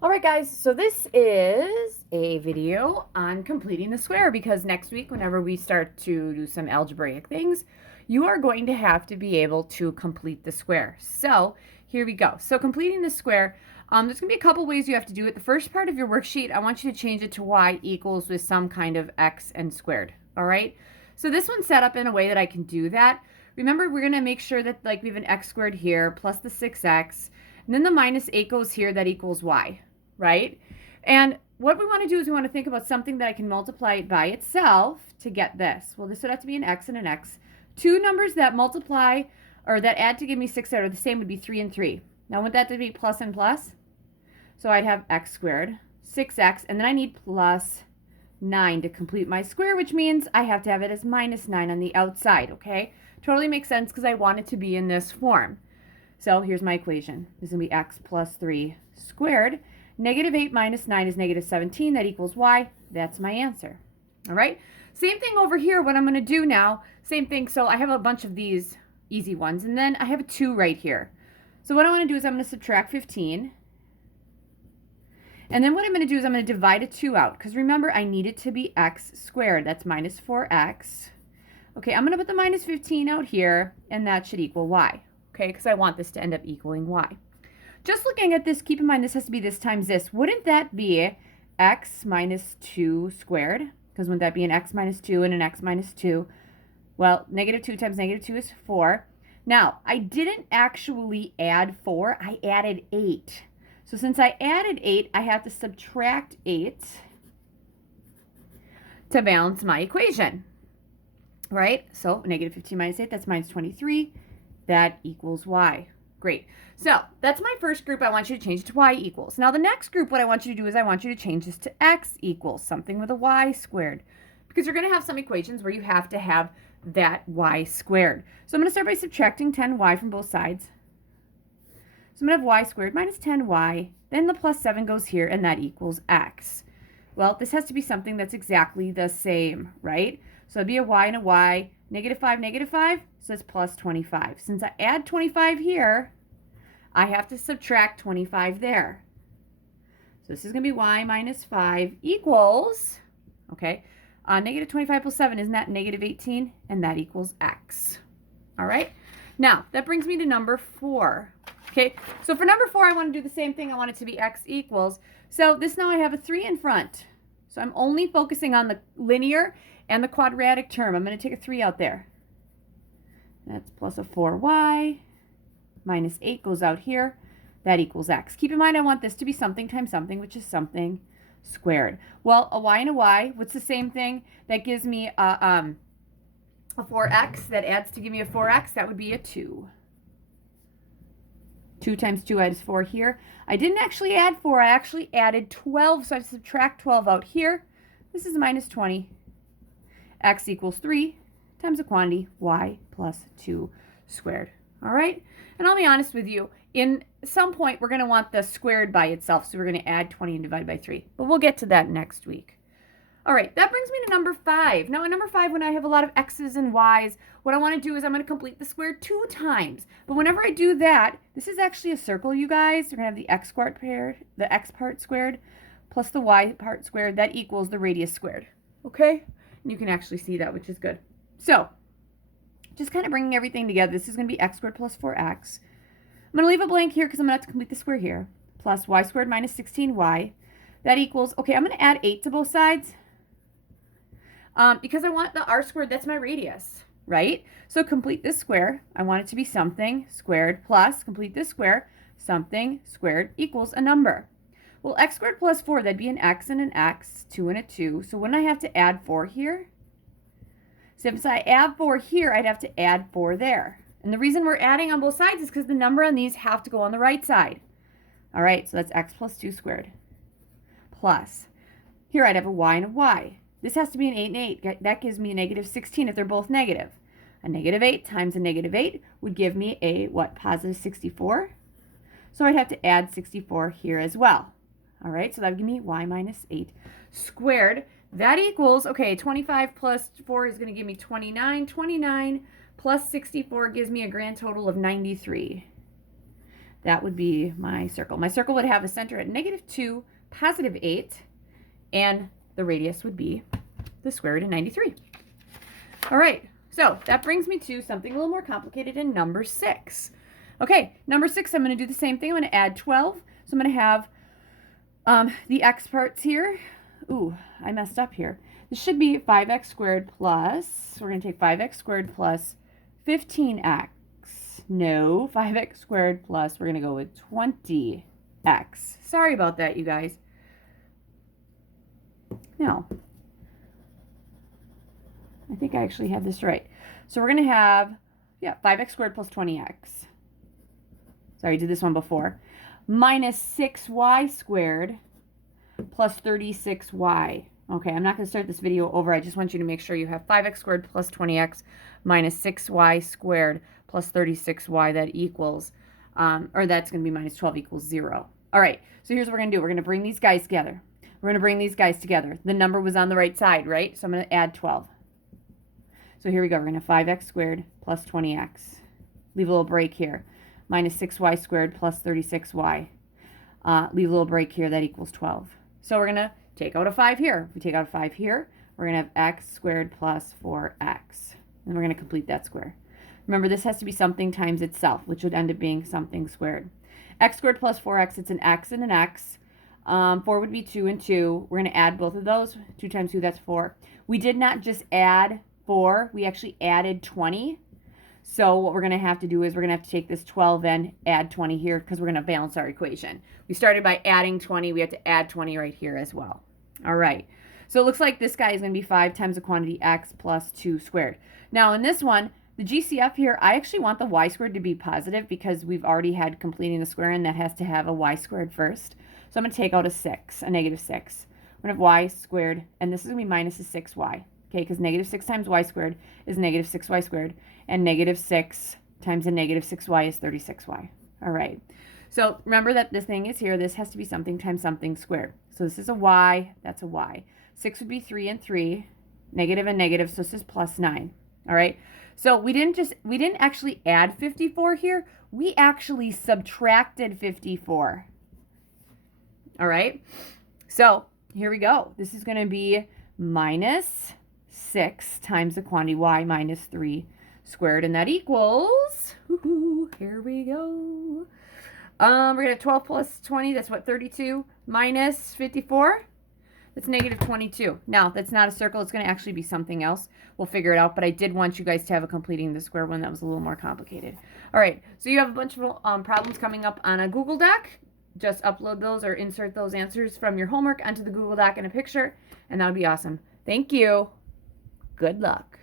All right, guys, so this is a video on completing the square because next week, whenever we start to do some algebraic things, you are going to have to be able to complete the square. So here we go. So completing the square, there's going to be a couple ways you have to do it. The first part of your worksheet, I want you to change it to y equals with some kind of x and squared. All right? So this one's set up in a way that I can do that. Remember, we're going to make sure that like we have an x squared here plus the 6x, and then the minus 8 goes here, that equals y. Right? And what we want to do is we want to think about something that I can multiply it by itself to get this. Well, this would have to be an x and an x. Two numbers that multiply or that add to give me 6 that are the same would be 3 and 3. Now, want that to be plus and plus? So I'd have x squared, 6x, and then I need plus 9 to complete my square, which means I have to have it as minus 9 on the outside, okay? Totally makes sense because I want it to be in this form. So here's my equation. This is going to be x plus 3 squared. Negative 8 minus 9 is negative 17. That equals y. That's my answer. All right. Same thing over here. What I'm going to do now, same thing. So I have a bunch of these easy ones. And then I have a 2 right here. So what I want to do is I'm going to subtract 15. And then what I'm going to do is I'm going to divide a 2 out. Because remember, I need it to be x squared. That's minus 4x. Okay, I'm going to put the minus 15 out here. And that should equal y. Okay, because I want this to end up equaling y. Just looking at this, keep in mind this has to be this times this. Wouldn't that be x minus 2 squared? Because wouldn't that be an x minus 2 and an x minus 2? Well, negative 2 times negative 2 is 4. Now, I didn't actually add 4. I added 8. So since I added 8, I have to subtract 8 to balance my equation. Right? So negative 15 minus 8, that's minus 23. That equals y. Great. So that's my first group. I want you to change it to y equals. Now the next group, what I want you to do is I want you to change this to x equals something with a y squared. Because you're going to have some equations where you have to have that y squared. So I'm going to start by subtracting 10y from both sides. So I'm going to have y squared minus 10y. Then the plus 7 goes here, and that equals x. Well, this has to be something that's exactly the same, right? So it'd be a y and a y. Negative 5, so it's plus 25. Since I add 25 here, I have to subtract 25 there. So this is going to be y minus 5 equals, okay, negative 25 plus 7, isn't that negative 18? And that equals x. All right? Now, that brings me to number 4. Okay, so for number 4, I want to do the same thing. I want it to be x equals. So this now I have a 3 in front. So I'm only focusing on the linear and the quadratic term. I'm going to take a 3 out there. That's plus a 4y. Minus 8 goes out here. That equals x. Keep in mind, I want this to be something times something, which is something squared. Well, a y and a y, what's the same thing? That gives me a 4x. That adds to give me a 4x. That would be a 2. 2 times 2 is 4 here. I didn't actually add 4. I actually added 12. So I subtract 12 out here. This is minus 20. X equals 3 times the quantity y plus 2 squared. All right? And I'll be honest with you, in some point we're going to want the squared by itself, so we're going to add 20 and divide by 3. But we'll get to that next week. All right, that brings me to number 5. Now in number 5, when I have a lot of x's and y's, what I want to do is I'm going to complete the square 2 times. But whenever I do that, this is actually a circle, you guys. You're going to have the x part squared plus the y part squared. That equals the radius squared. Okay? And you can actually see that, which is good. So, just kind of bringing everything together. This is going to be x squared plus 4x. I'm going to leave a blank here because I'm going to have to complete the square here. Plus y squared minus 16y. That equals, okay, I'm going to add 8 to both sides. Because I want the r squared, that's my radius, right? So complete this square. I want it to be something squared plus, complete this square, something squared equals a number. Well, x squared plus 4, that'd be an x and an x, 2 and a 2. So wouldn't I have to add 4 here? Since I add 4 here, I'd have to add 4 there. And the reason we're adding on both sides is because the number on these have to go on the right side. All right, so that's x plus 2 squared. Plus, here I'd have a y and a y. This has to be an 8 and 8. That gives me a negative 16 if they're both negative. A negative 8 times a negative 8 would give me a, what, positive 64? So I'd have to add 64 here as well. All right, so that would give me y minus 8 squared. That equals, okay, 25 plus 4 is going to give me 29. 29 plus 64 gives me a grand total of 93. that would be my circle. My circle would have a center at -2, +8, and the radius would be the square root of 93. All right, so that brings me to something a little more complicated in number 6. Okay, number 6, I'm going to do the same thing. I'm going to add 12. So I'm going to have the x parts here. Ooh, I messed up here. This should be 5x squared plus, we're going to take 5x squared plus 15x. No, 5x squared plus, we're going to go with 20x. Sorry about that, you guys. No. I think I actually have this right. So we're going to have, 5x squared plus 20x. Sorry, I did this one before. Minus 6y squared plus 36y. Okay, I'm not going to start this video over. I just want you to make sure you have 5x squared plus 20x minus 6y squared plus 36y. That equals, or that's going to be minus 12 equals 0. All right, so here's what we're going to do. We're going to bring these guys together. We're going to bring these guys together. The number was on the right side, right? So I'm going to add 12. So here we go. We're going to have 5x squared plus 20x. Leave a little break here. Minus 6y squared plus 36y. Leave a little break here. That equals 12. So we're going to take out a 5 here. If we take out a 5 here, we're going to have x squared plus 4x. And we're going to complete that square. Remember, this has to be something times itself, which would end up being something squared. X squared plus 4x, it's an x and an x. 4 would be 2 and 2. We're going to add both of those. 2 times 2, that's 4. We did not just add 4. We actually added 20. So what we're going to have to do is we're going to have to take this 12 and add 20 here because we're going to balance our equation. We started by adding 20. We have to add 20 right here as well. All right. So it looks like this guy is going to be 5 times the quantity x plus 2 squared. Now in this one, the GCF here, I actually want the y squared to be positive because we've already had completing the square and that has to have a y squared first. So I'm going to take out a 6, a negative 6. We're going to have y squared, and this is going to be minus a 6y. Okay, because negative 6 times y squared is negative 6y squared, and negative 6 times a negative 6y is 36y. All right. So remember that this thing is here. This has to be something times something squared. So this is a y. That's a y. 6 would be 3 and 3, negative and negative, so this is plus 9. All right. So we didn't actually add 54 here. We actually subtracted 54. All right. So here we go. This is going to be minus 6 times the quantity y minus 3 squared, and that equals, here we go. We're going to have 12 plus 20, that's what, 32, minus 54, that's negative 22. Now, that's not a circle, it's going to actually be something else. We'll figure it out, but I did want you guys to have a completing the square one that was a little more complicated. All right, so you have a bunch of problems coming up on a Google Doc. Just upload those or insert those answers from your homework onto the Google Doc in a picture, and that would be awesome. Thank you. Good luck.